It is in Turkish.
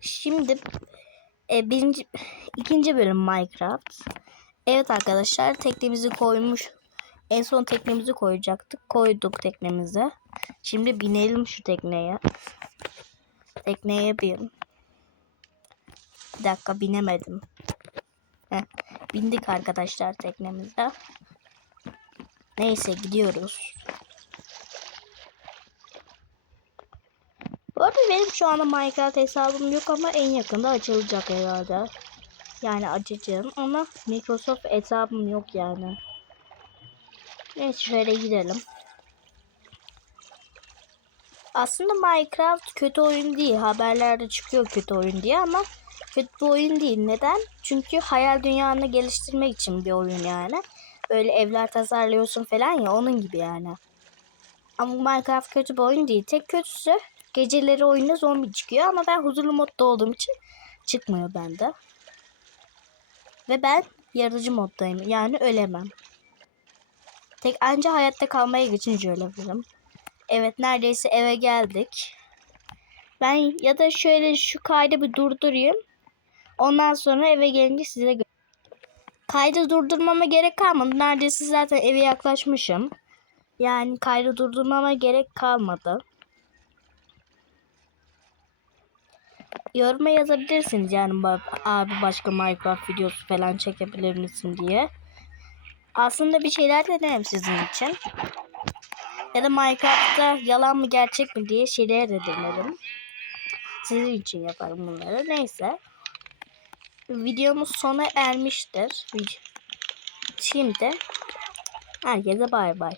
Şimdi e, birinci, ikinci bölüm Minecraft. Evet arkadaşlar teknemizi koymuş. En son teknemizi koyacaktık. Koyduk teknemize. Şimdi binelim şu tekneye. Tekneye bin. Bir dakika binemedim. Heh, bindik arkadaşlar teknemize. Neyse gidiyoruz. Arada benim şu anda Minecraft hesabım yok ama en yakında açılacak herhalde. Yani açacağım ama Microsoft hesabım yok yani. Neyse şöyle gidelim. Aslında Minecraft kötü oyun değil. Haberlerde çıkıyor kötü oyun diye ama kötü bir oyun değil. Neden? Çünkü hayal dünyanı geliştirmek için bir oyun yani. Böyle evler tasarlıyorsun falan ya onun gibi yani. Ama Minecraft kötü bir oyun değil. Tek kötüsü geceleri oyunda zombi çıkıyor ama ben huzurlu modda olduğum için çıkmıyor bende. Ve ben yaratıcı moddayım. Yani ölemem. Tek anca hayatta kalmaya geçince ölebilirim. Evet neredeyse eve geldik. Ben ya da şöyle şu kaydı bir durdurayım. Ondan sonra eve gelince size gö- Kaydı durdurmama gerek kalmadı. Neredeyse zaten eve yaklaşmışım. Yani kaydı durdurmama gerek kalmadı. Yoruma yazabilirsiniz yani abi başka Minecraft videosu falan çekebilir misin diye. Aslında bir şeyler denerim sizin için. Ya da Minecraft'ta yalan mı gerçek mi diye şeyler de denerim. Sizin için yaparım bunları. Neyse. Videomuz sona ermiştir. Şimdi herkese bay bay.